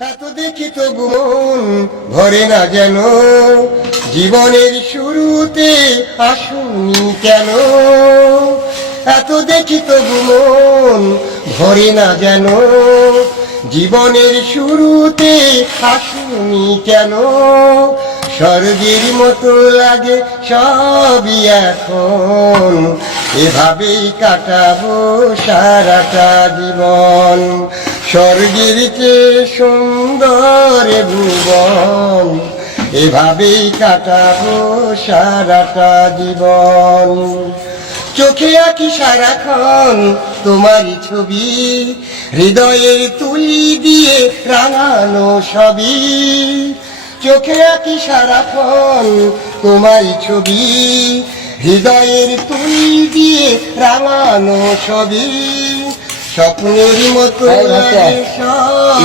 এত দেখি তবু মন ভরে না যেন, জীবনের শুরুতে আসুনি কেন। এত দেখি তবু মন ভরে না যেন, জীবনের শুরুতে আসুনি কেন। স্বর্গের মতো লাগে সবই এখন, এভাবেই কাটাবো সারাটা জীবন। স্বর্গের চেয়ে সুন্দর এ ভুবন, এভাবেই কাটাবো সারাটা জীবন। চোখে আঁকি সারাক্ষণ তোমারই ছবি, হৃদয়ের তুলি দিয়ে রাঙানো সবই। চোখে আঁকি সারাক্ষণ তোমারই ছবি, হৃদয়ের তুলি দিয়ে রাঙানো সবই। স্বপ্নের মতো লাগে সব